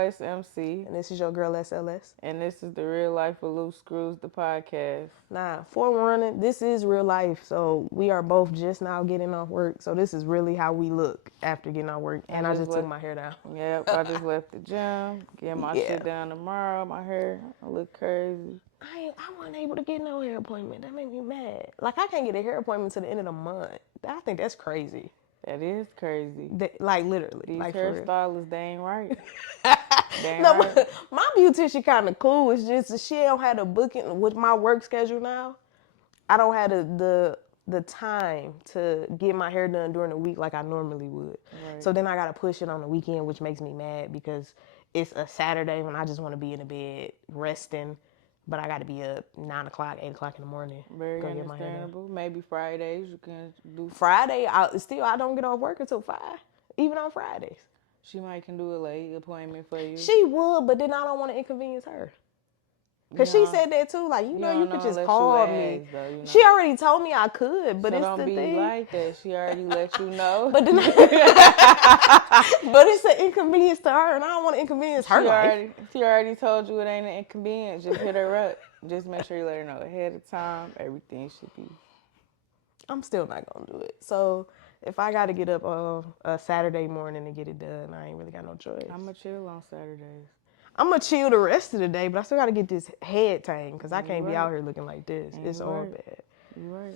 it's MC. And this is your girl SLS. And this is the Real Life of Loose Screws, the podcast. Nah, forewarning, this is real life. So we are both just now getting off work. So this is really how we look after getting off work. And I just took my hair down. Yep, I just left the gym, getting my shit down tomorrow. My hair, I look crazy. I wasn't able to get no hair appointment. That made me mad. Like, I can't get a hair appointment to the end of the month. I think that's crazy. That is crazy. Like, literally. These like, hairstylists, they ain't right. But my beautician kind of cool. It's just she don't have the booking with my work schedule now. I don't have the time to get my hair done during the week like I normally would. Right. So then I got to push it on the weekend, which makes me mad because it's a Saturday when I just want to be in the bed resting. But I got to be up 9 o'clock, 8 o'clock in the morning. Very understandable. Maybe Fridays you can do. Friday, I don't get off work until 5, even on Fridays. She might can do a late appointment for you. She would, but then I don't want to inconvenience her. Because she said that too, like, you could just call me. Though, She already told me I could, but so it's don't the be thing. like that. She already let you know. But then, but it's an inconvenience to her, and I don't want to inconvenience her life. She already told you it ain't an inconvenience. Just hit her up. Just make sure you let her know ahead of time. Everything should be. I'm still not going to do it. So if I got to get up a Saturday morning and get it done, I ain't really got no choice. I'm going to chill on Saturdays. I'm going to chill the rest of the day, but I still got to get this head tamed because I can't be out here looking like this. It's all bad. You're right.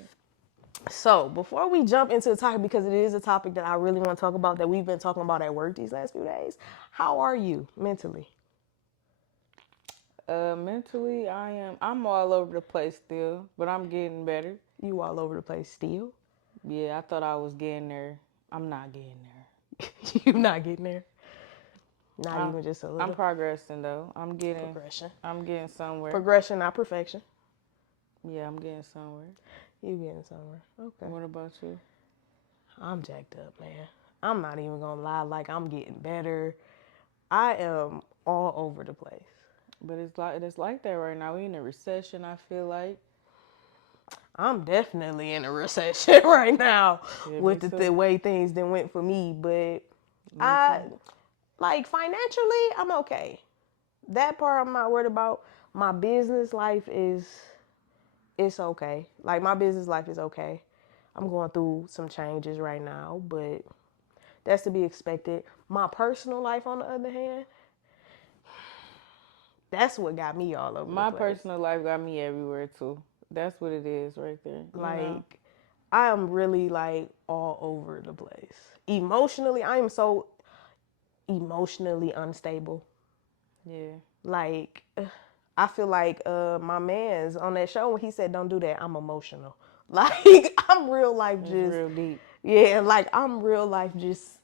So before we jump into the topic, because it is a topic that I really want to talk about that we've been talking about at work these last few days, how are you mentally? Mentally, I'm all over the place still, but I'm getting better. You all over the place still? Yeah, I thought I was getting there. I'm not getting there. You're not getting there? Not even just a little? I'm progressing, though. I'm getting progression. I'm getting somewhere. Progression, not perfection. Yeah, I'm getting somewhere. You getting somewhere. Okay. What about you? I'm jacked up, man. I'm not even going to lie. Like, I'm getting better. I am all over the place. But it's like that right now. We in a recession, I feel like. I'm definitely in a recession right now with the way things then went for me. But like, financially, I'm okay. That part I'm not worried about. My business life it's okay. Like, my business life is okay. I'm going through some changes right now, but that's to be expected. My personal life, on the other hand, that's what got me all over the place. My personal life got me everywhere, too. That's what it is right there. Like, I am really, like, all over the place. Emotionally, I am so emotionally unstable. Yeah. Like, I feel like my man's on that show when he said, "Don't do that," I'm emotional. Like, I'm real life just. It's real deep. Yeah, like, I'm real life just,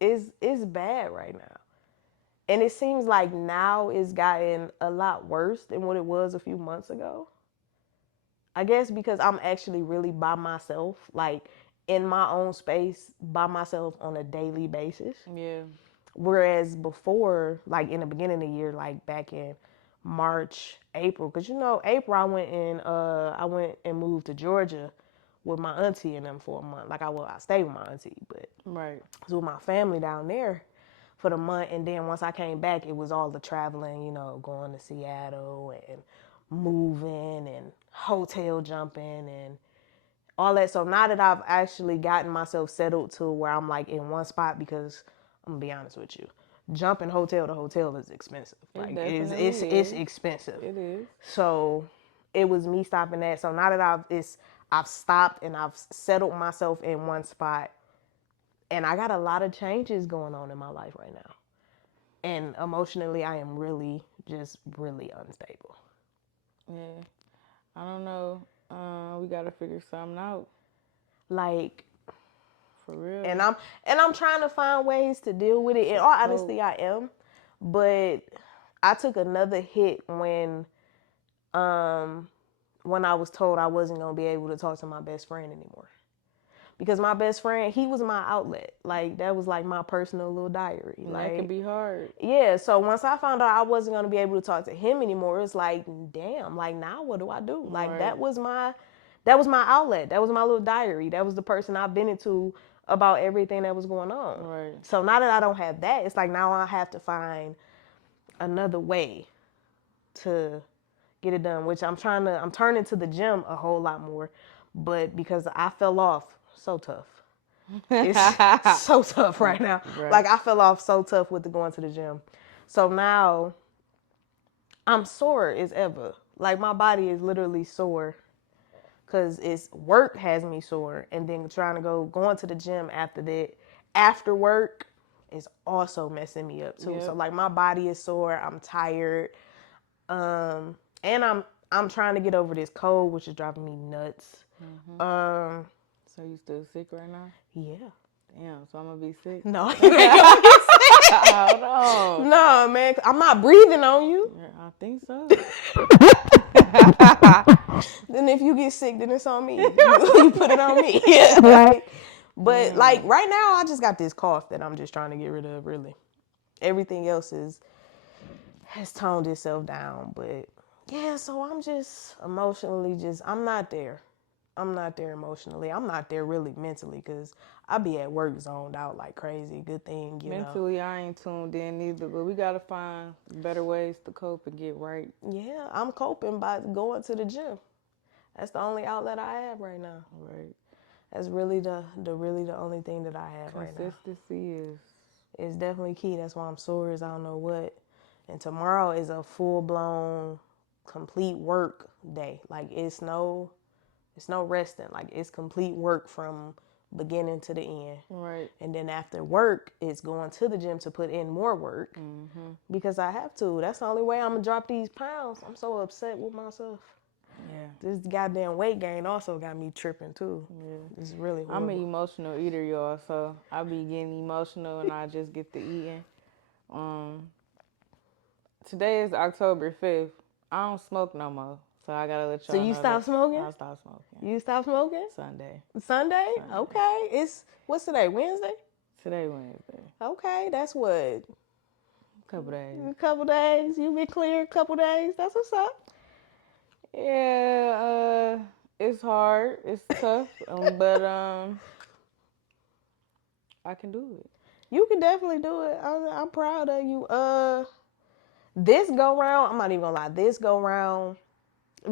it's bad right now. And it seems like now it's gotten a lot worse than what it was a few months ago. I guess because I'm actually really by myself, like, in my own space, by myself on a daily basis. Yeah. Whereas before, like, in the beginning of the year, like, back in March, April, because, April I went and moved to Georgia with my auntie and them for a month. Like, I stayed with my auntie, but right. I was with my family down there for the month. And then once I came back, it was all the traveling, going to Seattle and moving and hotel jumping and all that. So now that I've actually gotten myself settled to where I'm, like, in one spot, because I'm gonna be honest with you, jumping hotel to hotel is expensive. Like, it's expensive. It is. So it was me stopping that. So now that I've stopped and I've settled myself in one spot, and I got a lot of changes going on in my life right now. And emotionally, I am really unstable. Yeah. I don't know. We gotta figure something out. Like, for real. And I'm trying to find ways to deal with it. In all honesty, I am. But I took another hit when I was told I wasn't gonna be able to talk to my best friend anymore. Because my best friend, he was my outlet. Like, that was like my personal little diary. Like, that could be hard. Yeah, so once I found out I wasn't going to be able to talk to him anymore, it's like, damn, like, now what do I do? Like, that was my outlet. That was my little diary. That was the person I've been into about everything that was going on. Right. So now that I don't have that, it's like now I have to find another way to get it done, which I'm turning to the gym a whole lot more, but because I fell off so tough. It's so tough right now. Right. Like I fell off so tough with the going to the gym. So now I'm sore as ever. Like my body is literally sore because it's work has me sore, and then trying to going to the gym after that, after work, is also messing me up too. Yep. So like my body is sore. I'm tired, and I'm trying to get over this cold, which is driving me nuts. So you still sick right now? Yeah. Damn. So I'm gonna be sick. No, you ain't gonna be sick. Hold on. No, man, I'm not breathing on you. Yeah, I think so. Then if you get sick, then it's on me. You put it on me. Yeah, right. But like right now, I just got this cough that I'm just trying to get rid of. Really, everything else has toned itself down. But yeah, so I'm just emotionally I'm not there. I'm not there emotionally. I'm not there really mentally because I be at work zoned out like crazy. Good thing, you know. Mentally, I ain't tuned in either, but we gotta find better ways to cope and get right. Yeah, I'm coping by going to the gym. That's the only outlet I have right now. Right. That's really the only thing that I have right now. Consistency It's definitely key. That's why I'm sore as I don't know what. And tomorrow is a full blown, complete work day. Like it's no resting. Like it's complete work from beginning to the end. Right. And then after work, it's going to the gym to put in more work because I have to. That's the only way I'm gonna drop these pounds. I'm so upset with myself. Yeah. This goddamn weight gain also got me tripping too. Yeah. It's really horrible. I'm an emotional eater, y'all, so I be getting emotional and I just get to eating. Today is October 5th. I don't smoke no more, so I gotta let y'all know. So you stopped smoking? I stopped smoking. You stopped smoking? Sunday? Okay. What's today? Wednesday? Today Wednesday. Okay, that's what? Couple days. A couple days. You been clear a couple days. That's what's up. Yeah, it's hard. It's tough, but I can do it. You can definitely do it. I'm proud of you. This go round, I'm not even gonna lie. This go round,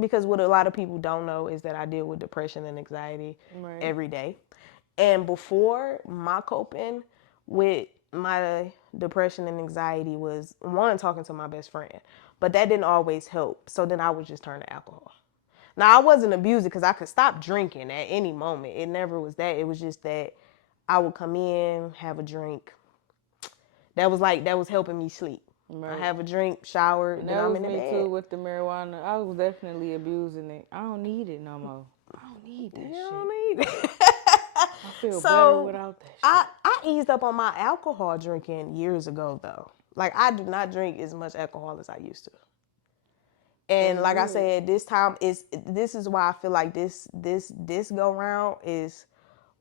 because what a lot of people don't know is that I deal with depression and anxiety every day. And before, my coping with my depression and anxiety was one, talking to my best friend, but that didn't always help. So then I would just turn to alcohol. Now I wasn't abusing because I could stop drinking at any moment. It never was that. It was just that I would come in, have a drink. That was helping me sleep. Right. I have a drink, shower, and then I'm in the bed. That was me too with the marijuana. I was definitely abusing it. I don't need it no more. I don't need that shit. You don't need it. I feel better without that shit. I eased up on my alcohol drinking years ago though. Like I do not drink as much alcohol as I used to. And like I said, this is why I feel like this go round is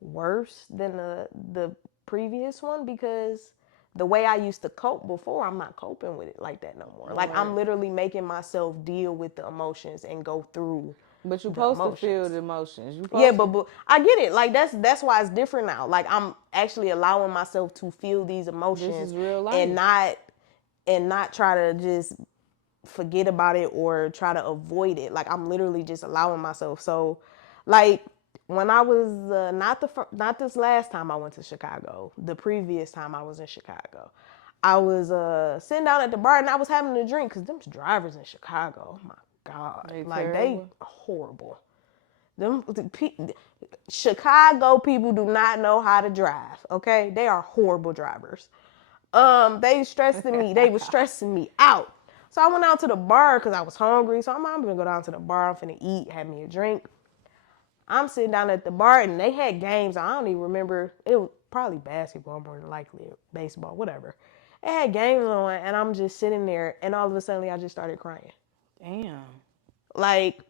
worse than the previous one, because the way I used to cope before, I'm not coping with it like that no more. Like I'm literally making myself deal with the emotions and go through. But you're supposed to feel the emotions. But I get it. Like that's why it's different now. Like I'm actually allowing myself to feel these emotions. This is real life. And not try to just forget about it or try to avoid it. Like I'm literally just allowing myself. So like when I was not this last time I went to Chicago, the previous time I was in Chicago, I was sitting down at the bar and I was having a drink because them drivers in Chicago, oh my God, they horrible. Chicago people do not know how to drive. Okay, they are horrible drivers. They was stressing me out. So I went out to the bar because I was hungry. So I'm gonna go down to the bar. I'm finna eat, have me a drink. I'm sitting down at the bar and they had games. I don't even remember. It was probably basketball more than likely, baseball, whatever. It had games on and I'm just sitting there and all of a sudden I just started crying. Damn. Like,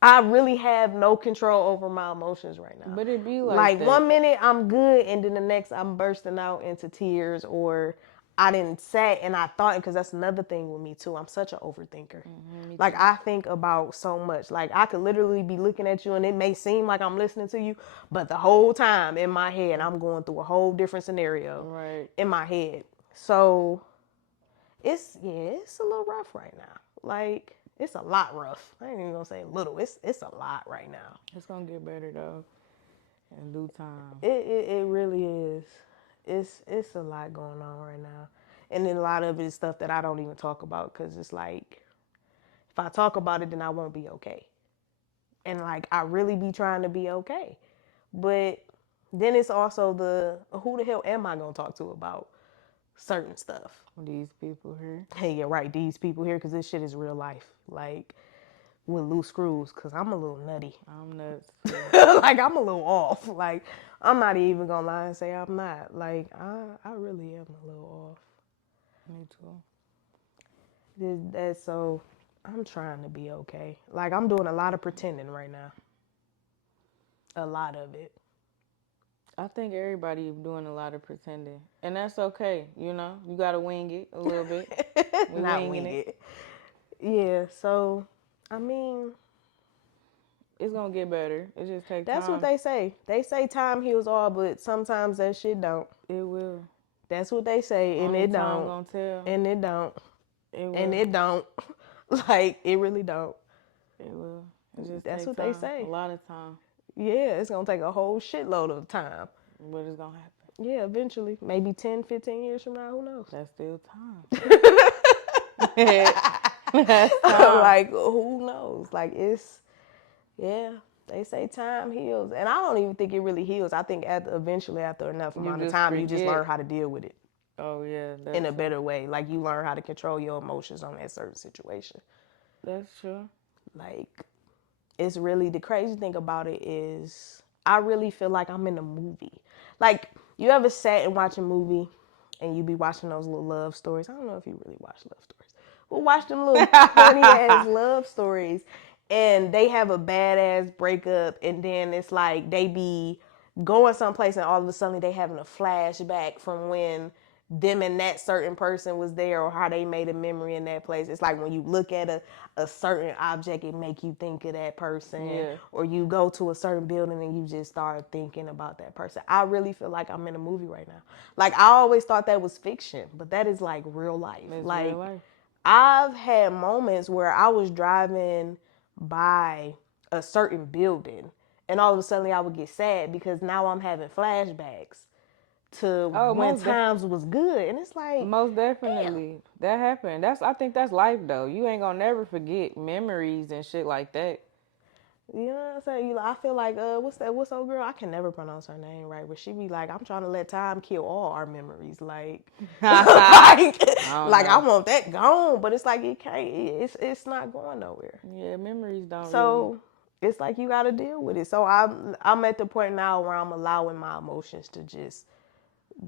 I really have no control over my emotions right now. But it be like that. 1 minute I'm good and then the next I'm bursting out into tears, or I didn't say, and I thought, because that's another thing with me too. I'm such an overthinker. Like, I think about so much. Like, I could literally be looking at you, and it may seem like I'm listening to you, but the whole time in my head, I'm going through a whole different scenario Right. in my head. So it's a little rough right now. Like, it's a lot rough. I ain't even gonna say little. It's a lot right now. It's gonna get better though in due time. It really is. It's a lot going on right now, and then a lot of it is stuff that I don't even talk about because it's like, if I talk about it, then I won't be okay, and like I really be trying to be okay, but then it's also the who the hell am I gonna talk to about certain stuff? These people here. Hey, you're right. These people here, because this shit is real life. Like, with loose screws, because I'm a little nutty. I'm nuts. Too. Like, I'm a little off. Like, I'm not even gonna lie and say I'm not. Like, I really am a little off. Me too. That's so. I'm trying to be okay. Like, I'm doing a lot of pretending right now. A lot of it. I think everybody doing a lot of pretending, and that's okay. You know, you gotta wing it a little bit. We Not wing it. Yeah. So, I mean, it's gonna get better. It just takes that's time. what they say. They say time heals all, but sometimes that shit don't. It will. That's what they say, and Only it time don't. gonna tell. And it don't. It will. And it don't. Like, it really don't. It will. It just That's takes what time. they say. A lot of time. Yeah, it's gonna take a whole shitload of time. But it's gonna happen. Yeah, eventually. Maybe 10, 15 years from now, who knows? That's still time. That's time. Like, who knows? Like, yeah, they say time heals. And I don't even think it really heals. I think eventually, after enough amount of time, you just learn how to deal with it. Oh, yeah. In a better way. Like, you learn how to control your emotions on that certain situation. That's true. Like, it's really, the crazy thing about it is I really feel like I'm in a movie. Like, you ever sat and watch a movie and you be watching those little love stories? I don't know if you really watch love stories, but watch them little funny ass love stories, and they have a badass breakup, and then it's like they be going someplace and all of a sudden they having a flashback from when them and that certain person was there, or how they made a memory in that place. It's like when you look at a certain object, it make you think of that person. Yeah. Or you go to a certain building and you just start thinking about that person. I really feel like I'm in a movie right now. Like, I always thought that was fiction, but that is like real life. It's like real life. I've had moments where I was driving by a certain building and all of a sudden I would get sad because now I'm having flashbacks to when times was good, and it's like, most definitely that happened. I think that's life though. You ain't gonna never forget memories and shit like that. You know what I'm saying? I feel like what's old girl? I can never pronounce her name right, but she be like, I'm trying to let time kill all our memories. Like, I want that gone, but it's like it can't. It's not going nowhere. Yeah, memories don't. So it's like you got to deal with it. So I'm at the point now where I'm allowing my emotions to just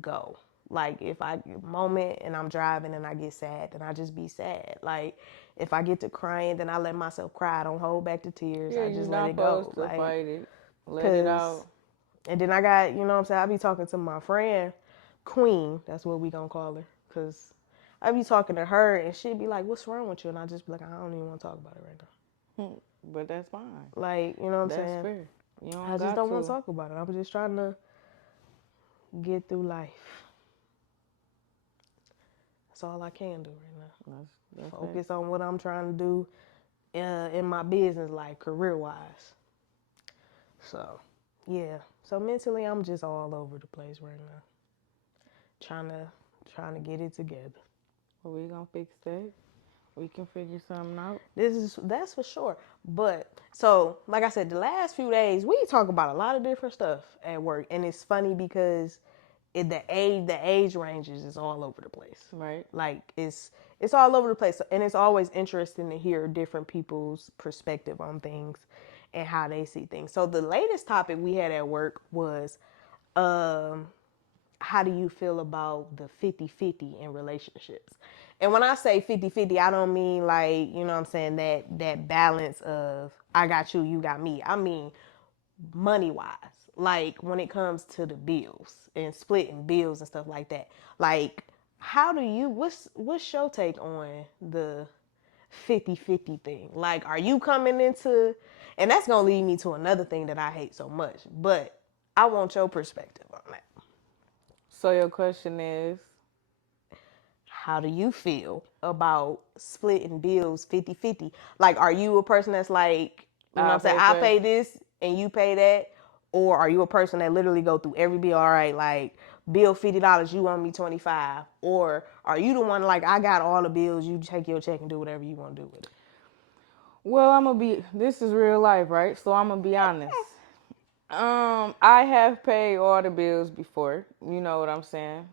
go. Like, if I get a moment and I'm driving and I get sad, then I just be sad. Like, if I get to crying, then I let myself cry. I don't hold back the tears. Yeah, I just let it go. Like, fight it. Let it out. And then I got, you know what I'm saying, I be talking to my friend, Queen, that's what we gonna call her, because I be talking to her and she'd be like, what's wrong with you? And I just be like, I don't even want to talk about it right now. But that's fine. Like, you know what I'm saying? That's fair. I just don't want to talk about it. I'm just trying to get through life. That's all I can do right now. That's focus on what I'm trying to do in my business life, career-wise. So, yeah. So mentally, I'm just all over the place right now. Trying to get it together. Well, we gonna fix that. We can figure something out. That's for sure. But so, like I said, the last few days we talk about a lot of different stuff at work, and it's funny because the age ranges is all over the place. Right. Like it's all over the place, and it's always interesting to hear different people's perspective on things and how they see things. So the latest topic we had at work was, how do you feel about the 50-50 in relationships? And when I say 50-50, I don't mean like, you know what I'm saying, that balance of I got you, you got me. I mean money-wise. Like when it comes to the bills and splitting bills and stuff like that. Like How do you, what's your take on the 50-50 thing? Like, are you coming into, and that's going to lead me to another thing that I hate so much, but I want your perspective on that. So your question is, How do you feel about splitting bills 50-50? Like, are you a person that's like, you know what I'm saying, I pay this and you pay that? Or are you a person that literally go through every bill, all right, like, bill $50, you want me 25? Or are you the one like, I got all the bills, you take your check and do whatever you want to do with it? well, this is real life, right? So I'm gonna be honest. I have paid all the bills before. You know what I'm saying?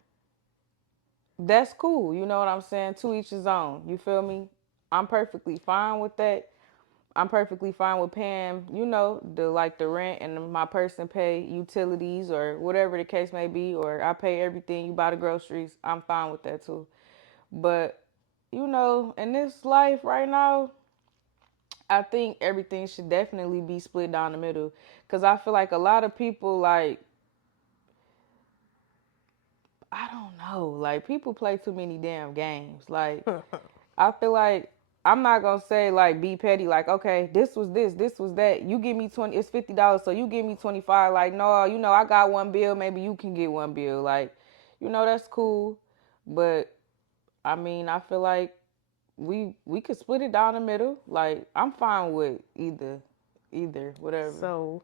That's cool. You know what I'm saying? To each his own. You feel me? I'm perfectly fine with that. I'm perfectly fine with paying, the rent and my person pay utilities or whatever the case may be, or I pay everything, you buy the groceries. I'm fine with that too. But, in this life right now, I think everything should definitely be split down the middle. Because I feel like a lot of people, like, I don't know, like, people play too many damn games. Like, I feel like I'm not gonna say like be petty, like, okay, this was that. You give me 20, it's $50, so you give me 25. Like, no, I got one bill, maybe you can get one bill. Like, that's cool. But I mean, I feel like we could split it down the middle. Like, I'm fine with either, whatever. So,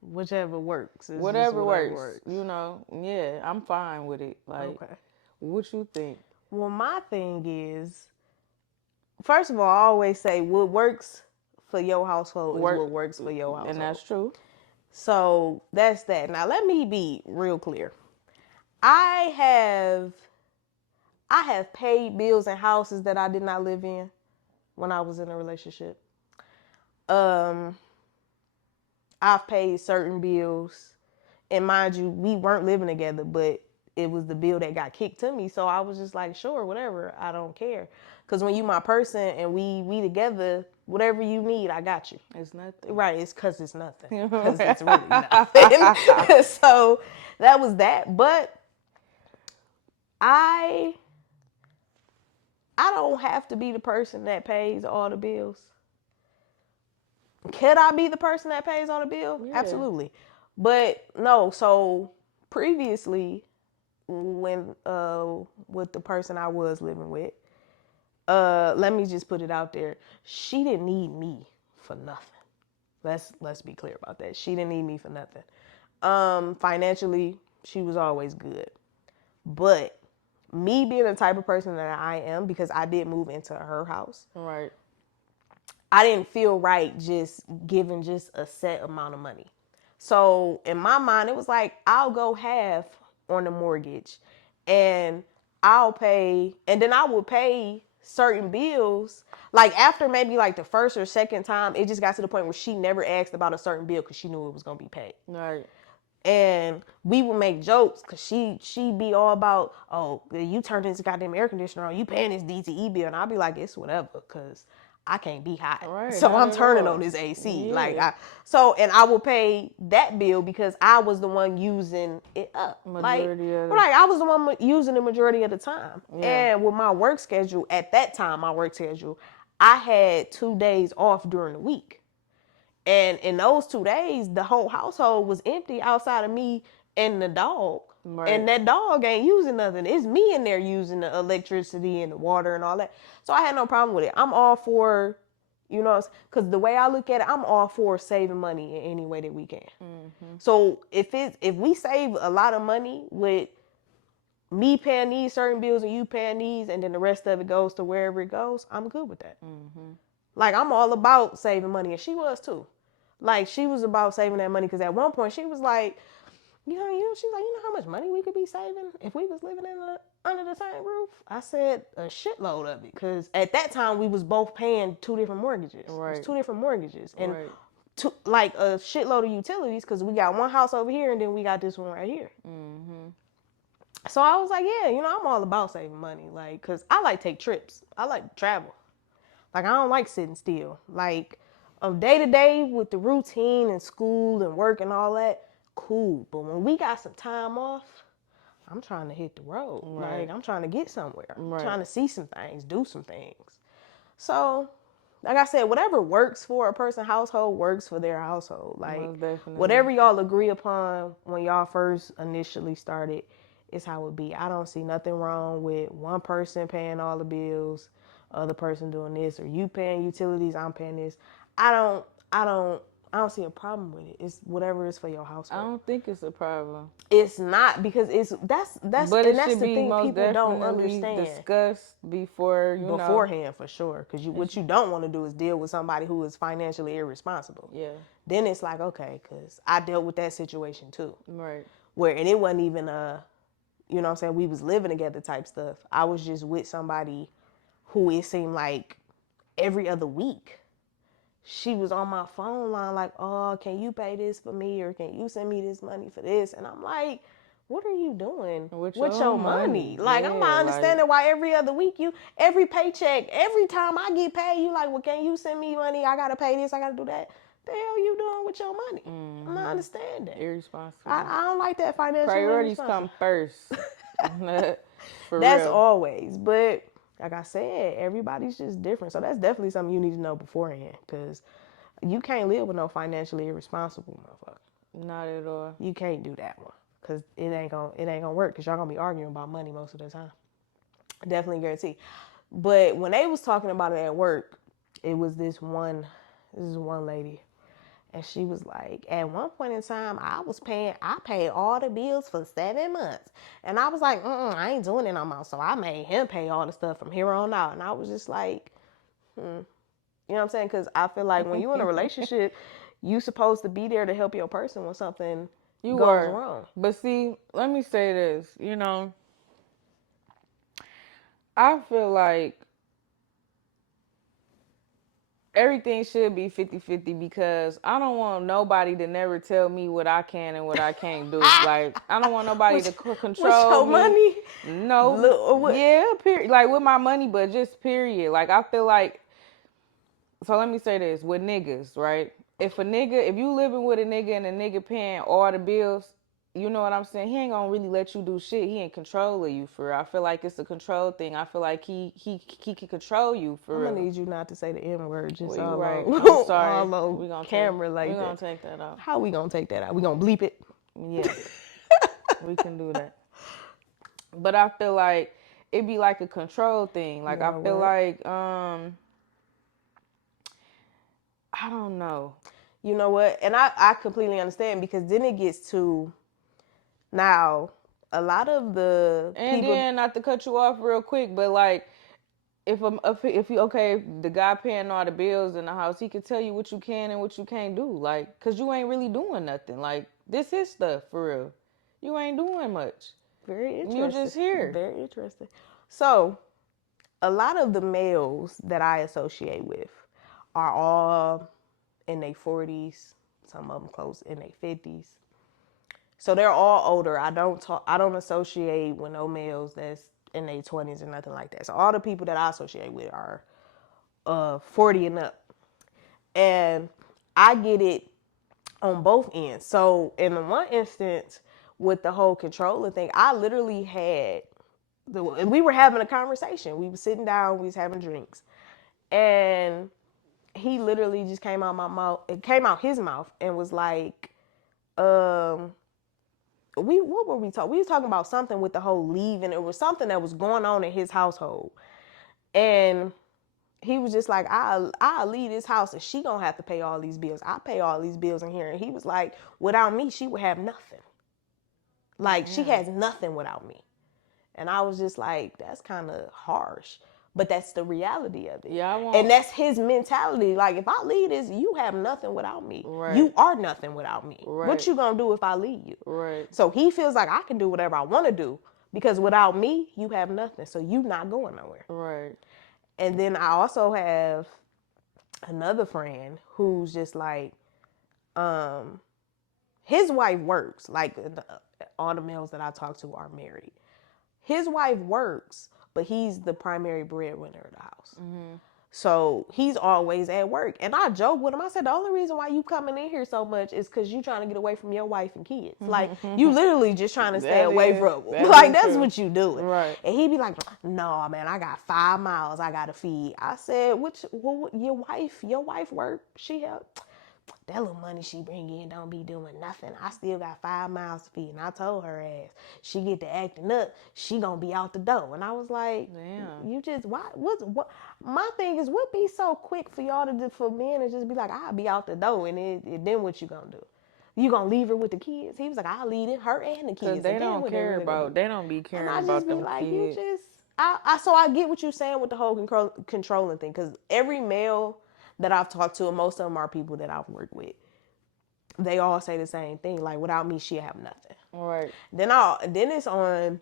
whichever works. It's just Whatever whatever works, works. yeah, I'm fine with it. Like, Okay. what you think? Well, my thing is, first of all, I always say what works for your household is what works for your household. And that's true. So that's that. Now let me be real clear. I have paid bills in houses that I did not live in when I was in a relationship. I've paid certain bills, and mind you, we weren't living together, but it was the bill that got kicked to me. So I was just like, sure, whatever, I don't care. Because when you my person and we together, whatever you need, I got you. It's nothing. Right, it's because it's nothing. Because it's really nothing. So that was that. But I don't have to be the person that pays all the bills. Could I be the person that pays all the bills? Yeah. Absolutely. But no, so previously when with the person I was living with, let me just put it out there. She didn't need me for nothing. Let's be clear about that. She didn't need me for nothing. Financially, she was always good. But me being the type of person that I am, because I did move into her house. Right. I didn't feel right just giving just a set amount of money. So in my mind, it was like, I'll go half on the mortgage and I'll pay, and then I will pay certain bills. Like after maybe like the first or second time, it just got to the point where she never asked about a certain bill because she knew it was going to be paid. Right. And we would make jokes because she'd be all about, oh, you turned this goddamn air conditioner on, you paying this DTE bill. And I'll be like, it's whatever, because I can't be hot. Right, so I'm turning on this AC. Yeah. Like and I will pay that bill because I was the one using it up. Right, I was the one using the majority of the time. Yeah. And with my work schedule, at that time, I had 2 days off during the week. And in those 2 days, the whole household was empty outside of me and the dog. Right. And that dog ain't using nothing. It's me in there using the electricity and the water and all that. So I had no problem with it. I'm all for, because the way I look at it, I'm all for saving money in any way that we can. Mm-hmm. So if we save a lot of money with me paying these certain bills and you paying these, and then the rest of it goes to wherever it goes, I'm good with that. Mm-hmm. Like, I'm all about saving money, and she was too. Like, she was about saving that money because at one point she was like, she's like, you know how much money we could be saving if we was living under the same roof? I said a shitload of it, because at that time we was both paying 2 different mortgages. Right. It was 2 different mortgages, and like a shitload of utilities, because we got one house over here and then we got this one right here. Mm-hmm. So I was like, yeah, I'm all about saving money, like, because I like to take trips. I like to travel. Like, I don't like sitting still. Like, of day to day with the routine and school and work and all that, cool. But when we got some time off, I'm trying to hit the road. Right. Like, I'm trying to get somewhere. I'm Right. trying to see some things, do some things. So, like I said, whatever works for a person's household works for their household. Like, Most definitely. whatever y'all agree upon when y'all first initially started is how it be. I don't see nothing wrong with one person paying all the bills, other person doing this, or you paying utilities, I'm paying this. I don't see a problem with it. It's whatever is for your I household. don't think it's a problem. It's not, because that's But and it that's should the be thing most people don't definitely understand. discussed before, you know. Beforehand, for sure, because what you don't want to do is deal with somebody who is financially irresponsible. Yeah. Then it's like, okay, because I dealt with that situation too, Right. and it wasn't even you know what I'm saying, we was living together type stuff. I was just with somebody who it seemed like every other week she was on my phone line like, oh, can you pay this for me, or can you send me this money for this? And I'm like, what are you doing With with your your money? Like, I'm Yeah, not like- understanding why every other week every paycheck, every time I get paid, you like, well, can you send me money? I gotta pay this, I gotta do that. The hell you doing with your money? I'm not understanding. Irresponsible. I don't like that financial Priorities irresponsible. come first. For That's real. always. But like I said, everybody's just different. So that's definitely something you need to know beforehand, because you can't live with no financially irresponsible motherfucker. Not at all. You can't do that one, because it ain't gonna work, because y'all gonna be arguing about money most of the time. Definitely guarantee. But when they was talking about it at work, it was this one lady, and she was like, at one point in time, I paid all the bills for 7 months. And I was like, I ain't doing it no more. So I made him pay all the stuff from here on out. And I was just like, You know what I'm saying? Because I feel like when you're in a relationship, you supposed to be there to help your person when something goes wrong. But see, let me say this, you know, I feel like everything should be 50-50, because I don't want nobody to never tell me what I can and what I can't do. Like, I don't want nobody to control with your me. money? No. Yeah, period. Like, with my money, but just period. Like, I feel like, so let me say this, with niggas, right? If you living with a nigga and a nigga paying all the bills, you know what I'm saying? He ain't gonna really let you do shit. He in control of you for real. I feel like it's a control thing. I feel like he can control you for real. I'm gonna need you not to say the N word just Well, all right. on, I'm sorry. all on camera like that. We're gonna take that out. How we gonna take that out? We gonna bleep it? Yeah. We can do that. But I feel like it'd be like a control thing. Like, I feel like I don't know. You know what? And I completely understand, because then it gets to, now, a lot of the and people. Then, not to cut you off real quick, but like, if the guy paying all the bills in the house, he can tell you what you can and what you can't do. Like, cause you ain't really doing nothing. Like, this is stuff for real. You ain't doing much. Very interesting. You just here. Very interesting. So, a lot of the males that I associate with are all in their 40s, some of them close in their 50s. So they're all older. I don't associate with no males that's in their 20s or nothing like that. So all the people that I associate with are 40 and up. And I get it on both ends. So in the one instance with the whole controller thing, I literally had and we were having a conversation. We were sitting down, we was having drinks. And he literally just came out my mouth. It came out his mouth and was like, what were we talking? We was talking about something with the whole leave, and it was something that was going on in his household. And he was just like, I'll leave this house and she gonna have to pay all these bills. I pay all these bills in here. And he was like, without me, she would have nothing. Like, she has nothing without me. And I was just like, that's kind of harsh. But that's the reality of it. Yeah, and that's his mentality. Like, if I leave this, you have nothing without me. Right. You are nothing without me. Right. What you gonna do if I leave you? Right. So he feels like I can do whatever I want to do, because without me, you have nothing. So you not going nowhere. Right. And then I also have another friend who's just like, his wife works. Like, all the males that I talk to are married. His wife works, but he's the primary breadwinner of the house. Mm-hmm. So he's always at work. And I joke with him. I said, the only reason why you coming in here so much is because you trying to get away from your wife and kids. Like, you literally just trying to stay away from them. Like, that's what you doing. Right. And he be like, no, man, I got 5 miles I got to feed. I said, your wife work? She help? That little money she bring in don't be doing nothing. I still got 5 miles to feed. And I told her ass, she get to acting up, she gonna be out the door. And I was like, damn. You just, what? My thing is, what be so quick for y'all to do, for men to just be like, I'll be out the door, and then what you gonna do? You gonna leave her with the kids? He was like, I'll leave it, her and the kids. Cause they don't care about, they don't be caring about them like, kids. You just, so I get what you're saying with the whole controlling thing. Cause every male that I've talked to, and most of them are people that I've worked with, they all say the same thing. Like, without me, she'll have nothing. Right. Then it's on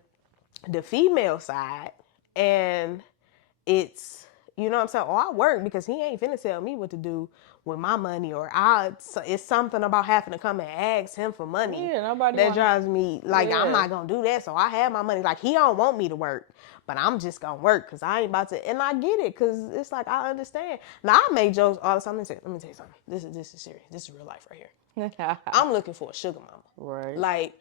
the female side, and it's, you know what I'm saying? Oh, I work because he ain't finna tell me what to do with my money, or it's something about having to come and ask him for money. Yeah, nobody that drives me, like, yeah. I'm not gonna do that, so I have my money. Like, he don't want me to work, but I'm just gonna work because I ain't about to, and I get it, because it's like, I understand. Now, I make jokes all the time. Let me tell you something. This is serious. This is real life right here. I'm looking for a sugar mama. Right. Like,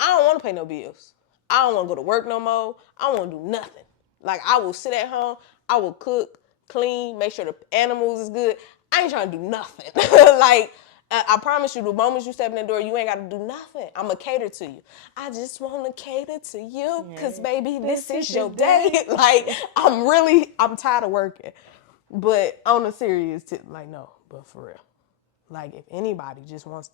I don't want to pay no bills. I don't want to go to work no more. I don't want to do nothing. Like, I will sit at home. I will cook, clean, make sure the animals is good. I ain't trying to do nothing. Like, I promise you, the moment you step in the door, you ain't got to do nothing. I'm going to cater to you. I just want to cater to you because, baby, this is your day. Like, I'm tired of working. But on a serious tip, like, no, but for real. Like, if anybody just wants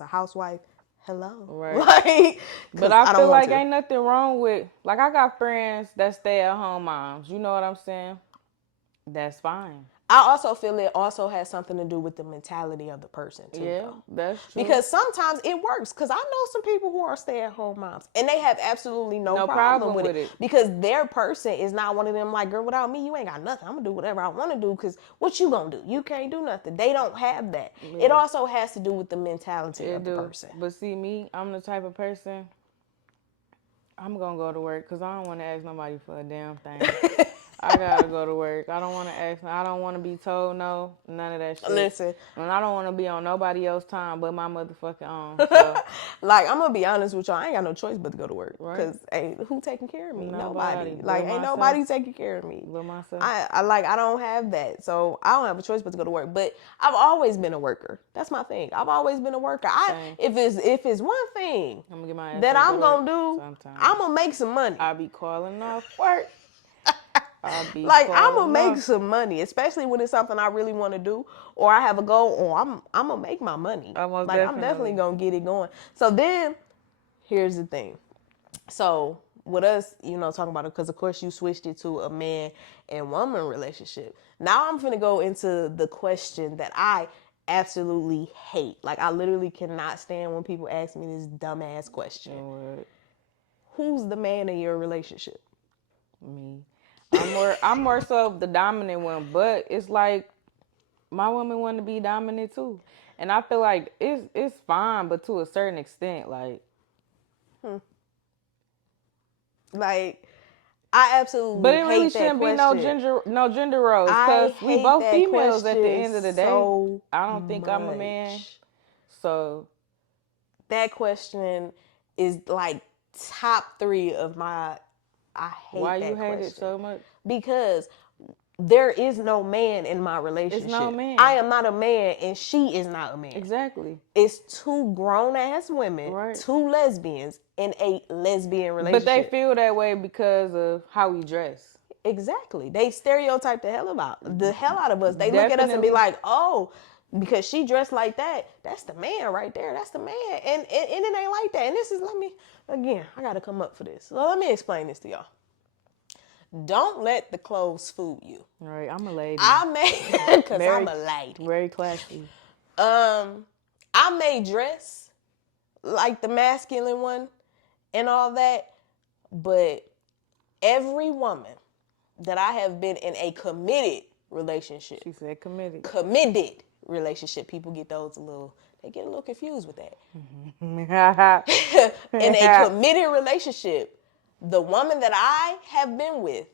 a housewife, hello. Right. Like, but I feel like ain't nothing wrong with, like, I got friends that stay at home moms. You know what I'm saying? That's fine. I also feel it also has something to do with the mentality of the person too. Yeah, though. That's true. Because sometimes it works. Because I know some people who are stay-at-home moms, and they have absolutely no problem with it. Because their person is not one of them, like, girl, without me, you ain't got nothing. I'm going to do whatever I want to do, because what you going to do? You can't do nothing. They don't have that. Yeah. It also has to do with the mentality of the person. But see, me, I'm the type of person, I'm going to go to work because I don't want to ask nobody for a damn thing. I gotta go to work. I don't want to ask. I don't want to be told no. None of that shit. Listen. And I don't want to be on nobody else's time but my motherfucking own. So. Like, I'm going to be honest with y'all. I ain't got no choice but to go to work. Because, right. Who taking care of me? Nobody. Like, ain't nobody taking care of me. But myself. I don't have that. So, I don't have a choice but to go to work. But I've always been a worker. That's my thing. I've always been a worker. If it's one thing that I'm going to do, I'm going to make some money. I be calling off work. Like, I'm gonna make some money, especially when it's something I really want to do, or I have a goal, or I'm gonna make my money. I'm definitely gonna get it going. So then, here's the thing. So with us, talking about it, because of course you switched it to a man and woman relationship. Now I'm gonna go into the question that I absolutely hate. Like, I literally cannot stand when people ask me this dumbass question. What? Who's the man in your relationship? Me. I'm more so the dominant one, but it's like my woman want to be dominant too, and I feel like it's fine, but to a certain extent, like. Like, I absolutely. But it really hate shouldn't be no gender roles, because we both females at the end of the day. So I don't think I'm a man, so that question is like top 3 of my. I hate Why that you hate question. it so much? Because there is no man in my relationship. It's no man. I am not a man, and she is not a man. Exactly. It's 2 grown-ass women, right. 2 lesbians in a lesbian relationship. But they feel that way because of how we dress. Exactly. They stereotype the hell out of us. They look at us and be like, oh, because she dressed like that, that's the man right there. That's the man. And it ain't like that. And this is, I got to come up for this. So let me explain this to y'all. Don't let the clothes fool you. All right, I'm a lady. Because I'm a lady. Very classy. I may dress like the masculine one and all that, but every woman that I have been in a committed relationship. She said committed. Committed relationship. People get they get a little confused with that. In a committed relationship, the woman that I have been with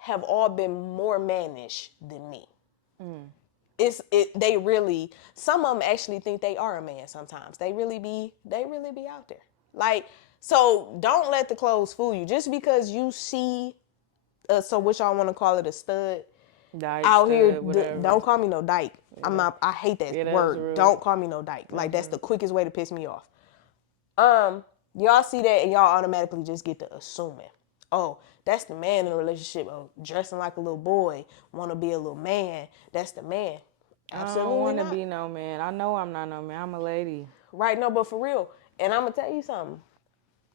have all been more mannish than me. They really, some of them actually think they are a man sometimes. They really be out there. Like, so don't let the clothes fool you. Just because you see, so what y'all want to call it, a stud Dyke, out stud, here, whatever. don't call me no dyke. Yeah. I hate that Yeah, that's word. rude. Don't call me no dyke. Like, that's the quickest way to piss me off. Y'all see that and y'all automatically just get to assuming, oh, that's the man in a relationship. Oh, dressing like a little boy, want to be a little man. That's the man. Absolutely I don't want to not. be no man. I know I'm not no man. I'm a lady. Right? No, but for real. And I'm gonna tell you something.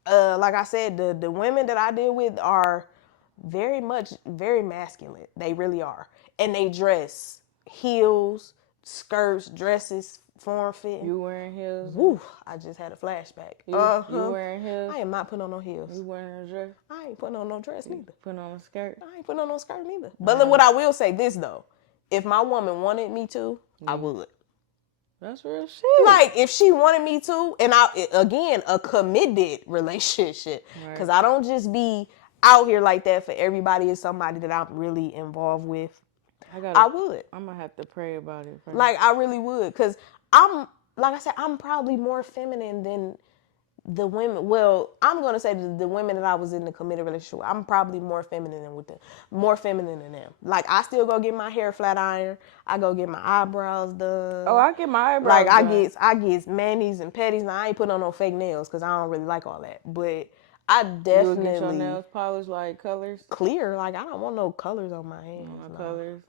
Like I said, the women that I deal with are very masculine. They really are, and they dress heels, skirts, dresses, form fitting. You wearing heels? Woo! I just had a flashback. You wearing heels? I am not putting on no heels. You wearing a dress? I ain't putting on no dress neither. Putting on a skirt? I ain't putting on no skirt neither. But look, what I will say this though, if my woman wanted me to, I would. That's real shit. Like, if she wanted me to, and again, a committed relationship, because I don't just be out here like that for everybody or somebody that I'm really involved with. I would. I'm gonna have to pray about it. Like, I really would, because like I said, I'm probably more feminine than the women. Well, I'm gonna say the women that I was in the committed relationship with, I'm probably more feminine than them. Like, I still go get my hair flat iron. I go get my eyebrows done. Oh, I get my eyebrows done. I get manis and petties. Now, I ain't putting on no fake nails because I don't really like all that. But I definitely get your nails polished like colors. Clear. Like, I don't want no colors on my hands. No colors.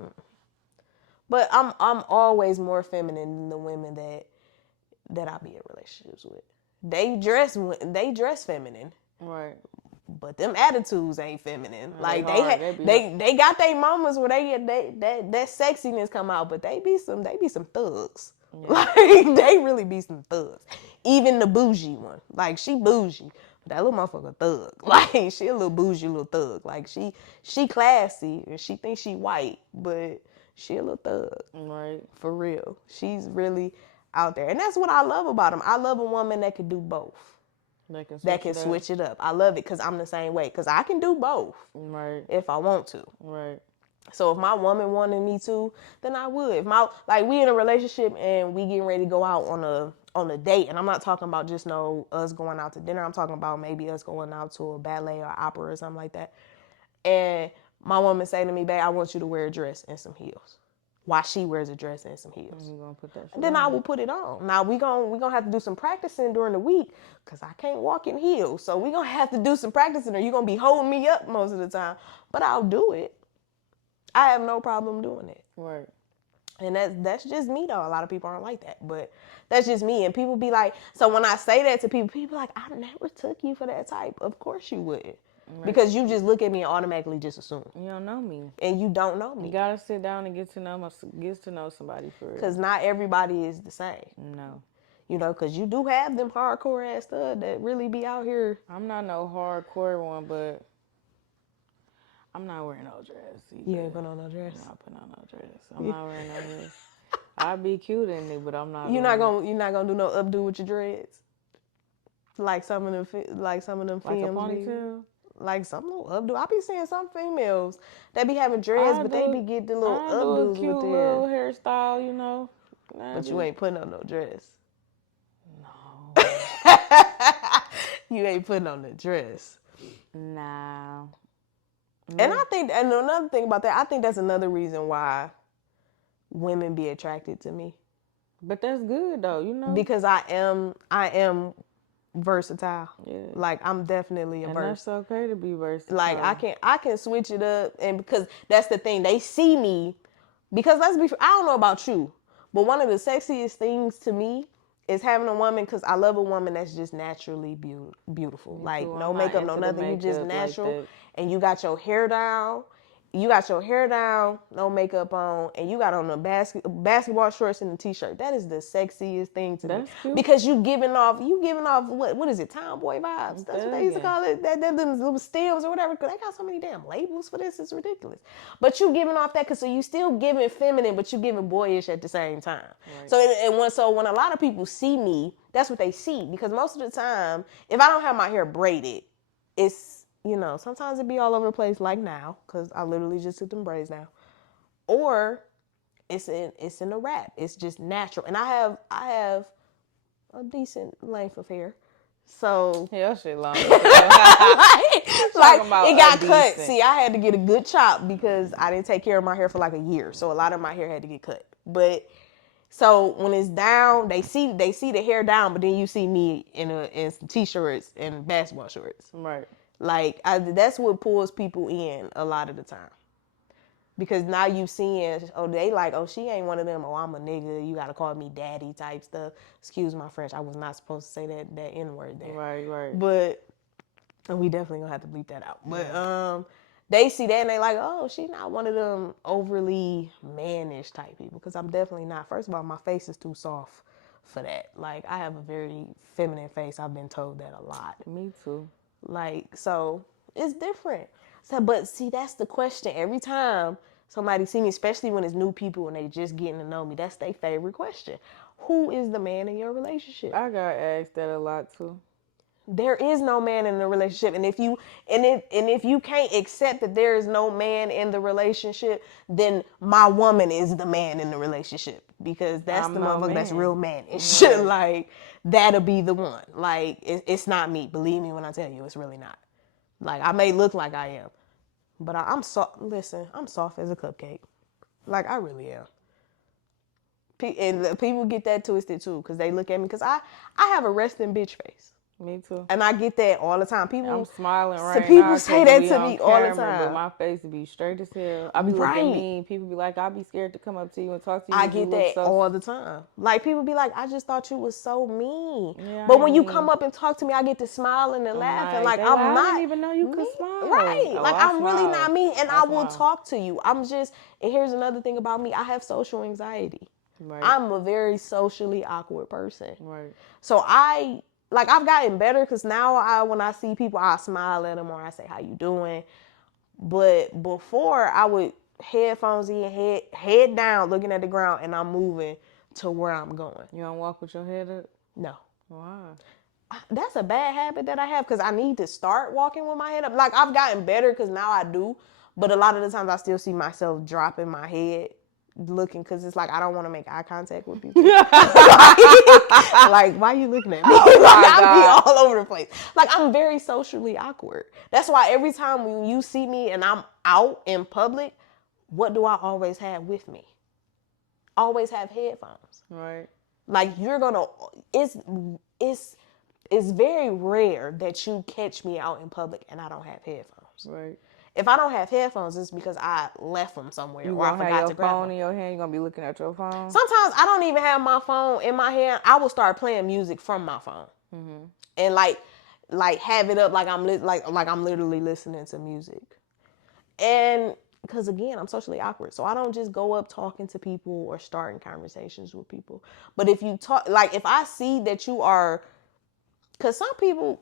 But I'm always more feminine than the women that I be in relationships with. They dress feminine. Right. But them attitudes ain't feminine. Like, they got their moments where that sexiness come out, but they be some thugs. Yeah. Like, they really be some thugs. Even the bougie one. Like, she bougie. That little motherfucker thug. Like, she a little bougie little thug. Like, she classy and she thinks she white, but she a little thug. Right. For real. She's really out there. And that's what I love about them. I love a woman that can do both. That can switch it up. I love it because I'm the same way. Because I can do both. Right. If I want to. Right. So if my woman wanted me to, then I would. If we in a relationship and we getting ready to go out on a date, and I'm not talking about just us going out to dinner. I'm talking about maybe us going out to a ballet or opera or something like that. And my woman say to me, babe, I want you to wear a dress and some heels. While she wears a dress and some heels. Gonna put that then I will put it on. Now we gonna have to do some practicing during the week because I can't walk in heels. So we gonna have to do some practicing or you're gonna be holding me up most of the time. But I'll do it. I have no problem doing it. Right. And that's just me though. A lot of people aren't like that. But that's just me. And people be like, so when I say that to people like, I never took you for that type. Of course you wouldn't. Right. Because you just look at me and automatically just assume. You don't know me. And you don't know me. You gotta sit down and get to know somebody for real. Because not everybody is the same. No. You know, because you do have them hardcore ass studs that really be out here. I'm not no hardcore one, but I'm not wearing no dress either. You ain't putting on no dress? I'm not putting on no dress. I'm not wearing no dress. I'd be cute in it, but I'm not. You're not gonna do no updo with your dreads? Like some of them films. Like a ponytail? Like some little updo. I be seeing some females that be having dreads, but they be getting the little updos with their little hairstyle, you know. But you ain't putting on no dress. No. You ain't putting on the dress. Nah. And I think, and another thing about that, I think that's another reason why women be attracted to me. But that's good though, you know. Because I am versatile. Yeah. Like, I'm definitely a versatile. And that's okay to be versatile. Like, I can switch it up, and because that's the thing, they see me. Because I don't know about you, but one of the sexiest things to me is having a woman, because I love a woman that's just naturally beautiful. Like, no makeup, no nothing. You just natural, like, and you got your hair down. You got your hair down, no makeup on, and you got on the basketball shorts and a t-shirt. That is the sexiest thing to me. Cute. Because you giving off what is it, tomboy vibes? That's what they used to call it. Them little stems or whatever. Cause they got so many damn labels for this. It's ridiculous. But you giving off that, cause so you still giving feminine, but you giving boyish at the same time. Right. So when a lot of people see me, that's what they see. Because most of the time, if I don't have my hair braided, it's sometimes it be all over the place like now, because I literally just took them braids down. Or it's in a wrap. It's just natural. And I have a decent length of hair. So yeah, shit long. like it got cut. See, I had to get a good chop because I didn't take care of my hair for like a year. So a lot of my hair had to get cut. But so when it's down, they see the hair down, but then you see me in some t-shirts and basketball shorts. Right. Like that's what pulls people in a lot of the time. Because now you seeing, they like, she ain't one of them, I'm a nigga, you gotta call me daddy type stuff. Excuse my French, I was not supposed to say that N-word there. Right. But we definitely gonna have to bleep that out. But they see that and they like, she not one of them overly mannish type people. Because I'm definitely not. First of all, my face is too soft for that. Like, I have a very feminine face. I've been told that a lot. Me too. Like, so it's different. So, but see, that's the question. Every time somebody see me, especially when it's new people and they just getting to know me, that's their favorite question. Who is the man in your relationship? I got asked that a lot too. There is no man in the relationship, and if you can't accept that there is no man in the relationship, then my woman is the man in the relationship, because that's the motherfucker that's real mannish. Right. Like, that'll be the one. Like, it's not me. Believe me when I tell you, it's really not. Like, I may look like I am, but I'm soft. Listen, I'm soft as a cupcake. Like, I really am. And people get that twisted too, because they look at me, because I have a resting bitch face. Me too. And I get that all the time. I'm smiling right now. People say that to me all the time. But my face would be straight as hell. I be looking mean. People be like, I'll be scared to come up to you and talk to you. I get that all the time. Like, people be like, I just thought you was so mean. Yeah, but when you come up and talk to me, I get to smiling and laughing. Like, I'm not. I didn't even know you could smile. Right. Like, I'm really not mean. And I will talk to you. And here's another thing about me. I have social anxiety. Right. I'm a very socially awkward person. Right. So I've gotten better, because now when I see people, I smile at them or I say, how you doing? But before, I would headphones in, head down, looking at the ground, and I'm moving to where I'm going. You don't walk with your head up? No. Why? That's a bad habit that I have, because I need to start walking with my head up. Like, I've gotten better because now I do, but a lot of the times I still see myself dropping my head, looking, because it's like I don't want to make eye contact with people. Like, why are you looking at me? I'll be all over the place. Like, I'm very socially awkward. That's why every time when you see me and I'm out in public, what do I always have with me? Always have headphones. Right. Like, it's very rare that you catch me out in public and I don't have headphones. Right. If I don't have headphones, it's because I left them somewhere. You gonna have your phone in your hand? You gonna be looking at your phone? Sometimes I don't even have my phone in my hand. I will start playing music from my phone, and like have it up like I'm literally listening to music. And because again, I'm socially awkward, so I don't just go up talking to people or starting conversations with people. But if you talk, like if I see that you are, because some people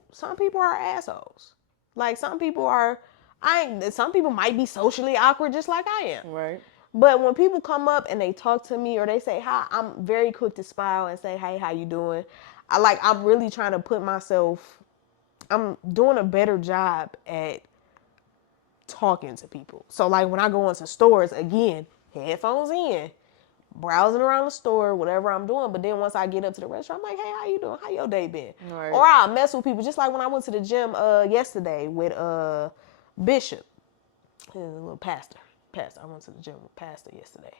are assholes. Like some people might be socially awkward just like I am. Right. But when people come up and they talk to me or they say hi, I'm very quick to smile and say, hey, how you doing? I'm really trying to I'm doing a better job at talking to people. So like when I go into stores, again, headphones in, browsing around the store, whatever I'm doing. But then once I get up to the restaurant, I'm like, hey, how you doing? How your day been? Right. Or I'll mess with people, just like when I went to the gym yesterday with Bishop, a little pastor. I went to the gym with pastor yesterday.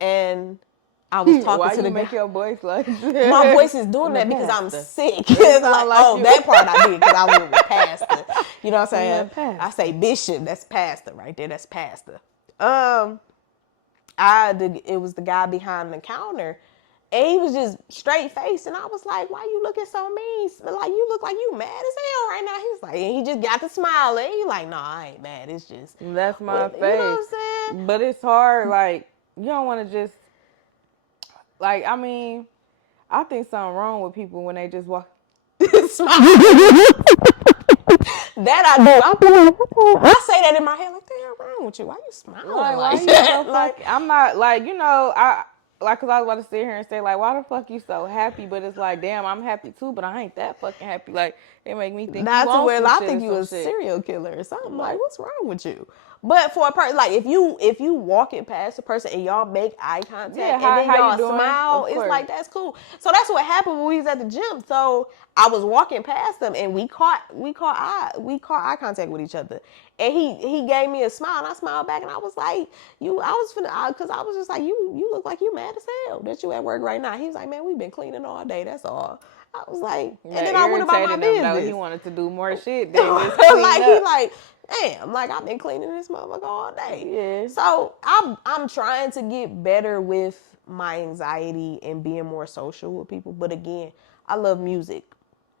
And I was talking to the guy. Why you make your voice like that? My voice is doing that because I'm sick. That part I did because I went with pastor. You know what I'm saying? I say bishop. That's pastor right there. That's pastor. It was the guy behind the counter. And he was just straight faced, and I was like, why you looking so mean? Like, you look like you mad as hell right now. He was like, and he just got to smiling. He like, no, I ain't mad. It's just. That's my face. You know what I'm saying? But it's hard. Like, you don't want to just, like, I mean, I think something wrong with people when they just walk. That I do. I say that in my head, like, the hell wrong with you? Why you smiling like that? I'm not, like, you know, like, cause I was about to sit here and say, like, why the fuck you so happy? But it's like, damn, I'm happy too, but I ain't that fucking happy. Like, it make me think you Not to on where some I shit or think you some a shit. serial killer or something. Like, what's wrong with you? But for a person, like if you walking past a person and y'all make eye contact Yeah, and then how you y'all doing? smile, Of it's course. like that's cool. So that's what happened when we was at the gym. So I was walking past them and we caught eye contact with each other. And he gave me a smile and I smiled back and I was like, because I was just like, you look like you mad as hell that you at work right now. He was like, man, we've been cleaning all day. That's all. I was like, and That then I went about my irritated him though. He business. wanted to do more shit than just clean Like he up. like, damn, like I've been cleaning this motherfucker all day. Yeah. So I'm trying to get better with my anxiety and being more social with people. But again, I love music.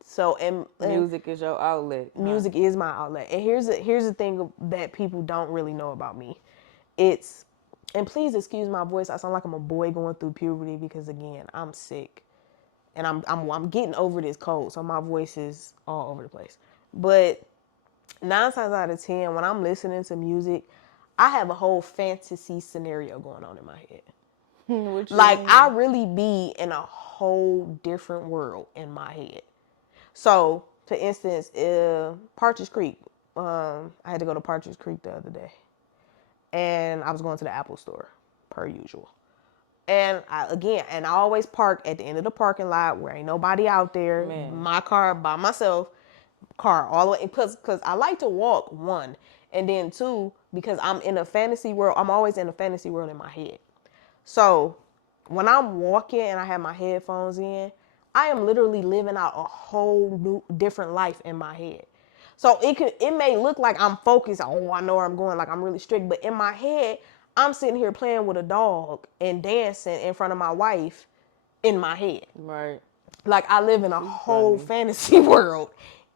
So and Music is your outlet. Huh? music is my outlet. And here's the thing that people don't really know about me. It's and please excuse my voice. I sound like I'm a boy going through puberty because again, I'm sick. And I'm getting over this cold, so my voice is all over the place. But 9 times out of 10, when I'm listening to music, I have a whole fantasy scenario going on in my head. What you Like I mean? really be in a whole different world in my head. So, for instance, Partridge Creek. I had to go to Partridge Creek the other day, and I was going to the Apple store, per usual. And I always park at the end of the parking lot where ain't nobody out there. Man. My car by myself, car all the way. Because I like to walk, one. And then two, because I'm in a fantasy world. I'm always in a fantasy world in my head. So when I'm walking and I have my headphones in, I am literally living out a whole new different life in my head. So it may look like I'm focused. Oh, I know where I'm going. Like I'm really strict, but in my head, I'm sitting here playing with a dog and dancing in front of my wife in my head. Right. Like I live in a Too whole funny. fantasy world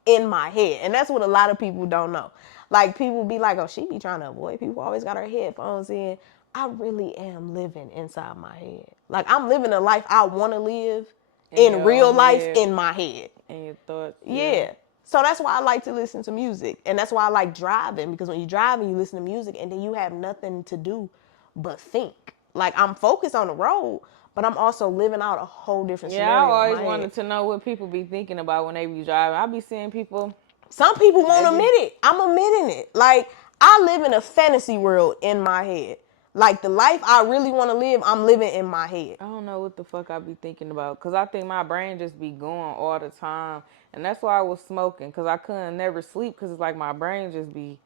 in my head. And that's what a lot of people don't know. Like people be like, oh, she be trying to avoid people, always got her headphones in. I really am living inside my head. Like I'm living a life I want to live In in your real own life head. in my head. And your thoughts. Yeah. Yeah. So that's why I like to listen to music. And that's why I like driving, because when you're driving, you listen to music and then you have nothing to do but think. Like I'm focused on the road, but I'm also living out a whole different Yeah, I scenario in always my head. wanted to know what people be thinking about when they be driving. I be seeing people. Some people They won't be. admit it. I'm admitting it. Like I live in a fantasy world in my head. Like the life I really want to live, I'm living in my head. I don't know what the fuck I be thinking about. Cause I think my brain just be going all the time. And that's why I was smoking. Cause I couldn't never sleep. Cause it's like my brain just be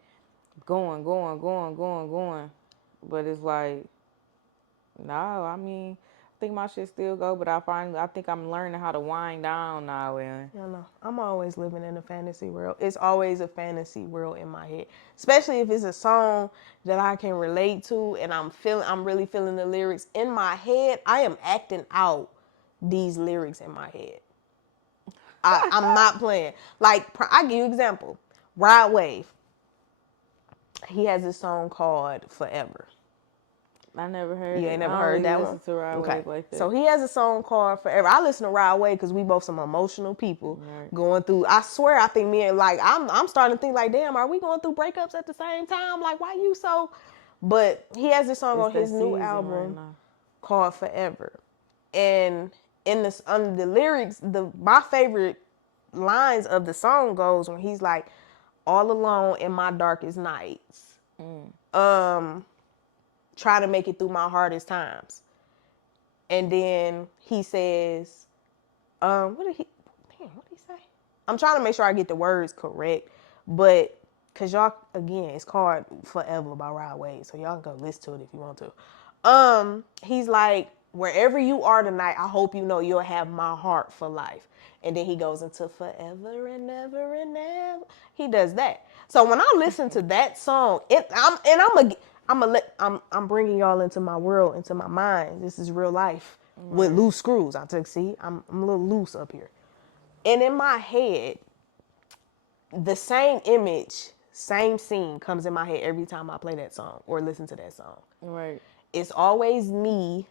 going, going, going, going, going. But it's like, no, I mean, I think my shit still go, but I think I'm learning how to wind down now. And I don't know. I'm always living in a fantasy world. It's always a fantasy world in my head. Especially if it's a song that I can relate to and I'm really feeling the lyrics in my head. I am acting out these lyrics in my head. I'm not playing. Like I give you an example. Rod Wave. He has this song called Forever. I never heard You it. ain't I never don't heard really that listen one? to Rod Okay. Wave like So that. he has a song called Forever. I listen to Rod Wave because we both some emotional people Right. going through. I swear, I think me and like I'm starting to think like, damn, are we going through breakups at the same time? Like, why you so? But he has this song It's on that his new season right album now. called Forever, and in this under the lyrics, my favorite lines of the song goes when he's like, all alone in my darkest nights. Try to make it through my hardest times. And then he says, what did he say? I'm trying to make sure I get the words correct, but cause y'all again, it's called Forever by Rod Wave, so y'all can go listen to it if you want to. He's like, wherever you are tonight, I hope you know you'll have my heart for life. And then he goes into forever and ever and ever. He does that. So when I listen to that song, I'm bringing y'all into my world, into my mind. This is real life with Right. loose screws. I'm a little loose up here. And in my head, the same image, same scene comes in my head every time I play that song or listen to that song. Right. It's always me,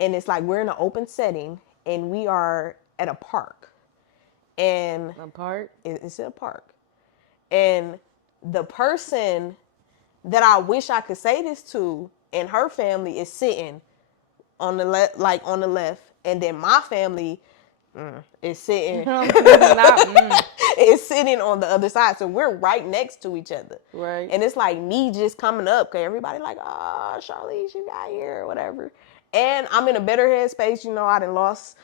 and it's like we're in an open setting and we are at a park. And Apart. it's a park. And the person that I wish I could say this to and her family is sitting on the left, and then my family is sitting is sitting on the other side. So we're right next to each other. Right. And it's like me just coming up, cause everybody like, oh, Charlize, you got here or whatever. And I'm in a better headspace. You know, I done lost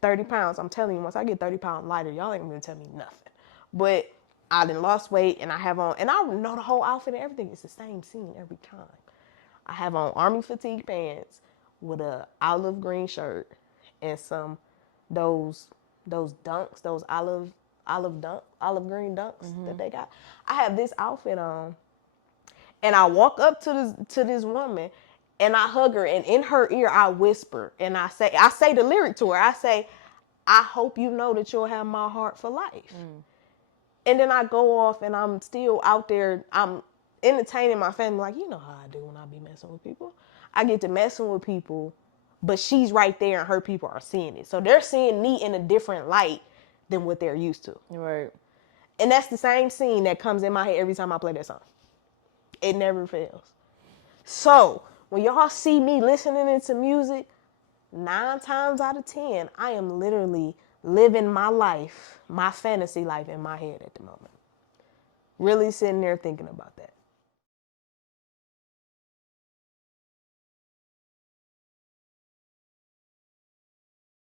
30 pounds. I'm telling you, once I get 30 pounds lighter, y'all ain't gonna tell me nothing. But I done lost weight, and I have on, and I know the whole outfit and everything. It's the same scene every time. I have on army fatigue pants with a olive green shirt and some those dunks, those olive green dunks that they got. I have this outfit on, and I walk up to this woman, and I hug her, and in her ear I whisper, and I say the lyric to her. I say, I hope you know that you'll have my heart for life. And then I go off, and I'm still out there. I'm entertaining my family, like, you know how I do when I be messing with people. I get to messing with people, but she's right there, and her people are seeing it. So they're seeing me in a different light than what they're used to. Right. And that's the same scene that comes in my head every time I play that song. It never fails. So when y'all see me listening to music, 9 times out of 10, I am literally living my life, my fantasy life in my head at the moment. Really sitting there thinking about that.